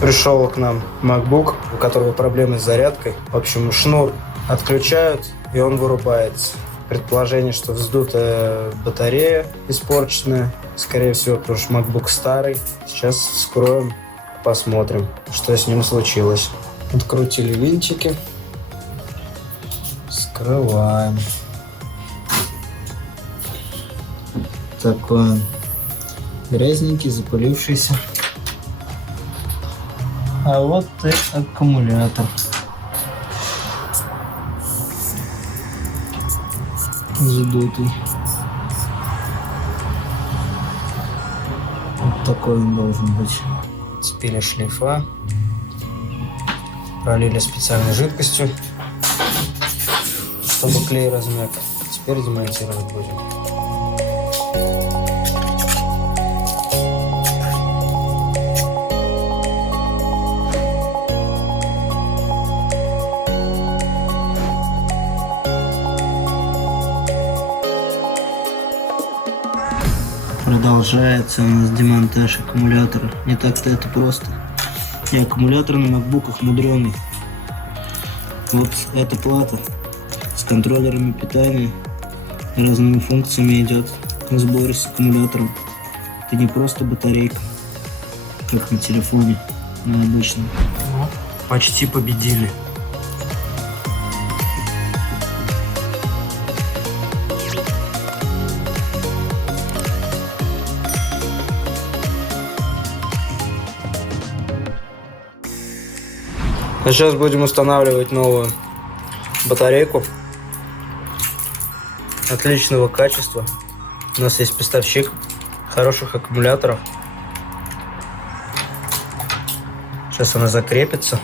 Пришел к нам MacBook, у которого проблемы с зарядкой. В общем, шнур отключают, и он вырубается. Предположение, что вздутая батарея испорченная. Скорее всего, потому что MacBook старый. Сейчас вскроем, посмотрим, что с ним случилось. Открутили винтики. Скрываем. Такой он грязненький, запылившийся. А вот и аккумулятор. Задутый. Вот такой он должен быть. Цепили шлейфа. Пролили специальной жидкостью, чтобы клей размяк. Теперь демонтировать будем. Продолжается у нас демонтаж аккумулятора. Не так-то это просто. И аккумулятор на макбуках мудреный. Вот эта плата с контроллерами питания, разными функциями идет в сборе с аккумулятором. Это не просто батарейка, как на телефоне, на обычном. Почти победили. А сейчас будем устанавливать новую батарейку отличного качества. У нас есть поставщик хороших аккумуляторов. Сейчас она закрепится,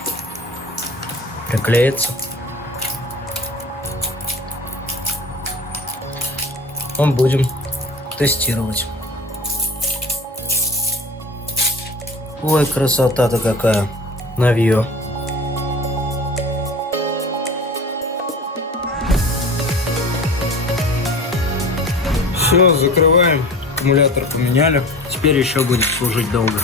приклеится. Будем тестировать. Ой, красота-то какая! Навье. Все, закрываем. Аккумулятор поменяли. Теперь еще будет служить долго.